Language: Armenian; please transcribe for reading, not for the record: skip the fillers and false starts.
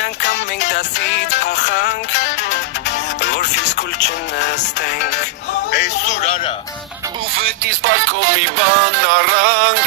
Ամեն անգամ մենք դասից փախանք, որ ֆիզկուլ չնստենք։ Էй սուր արա Բուֆետից պարտքով մի բան առանք,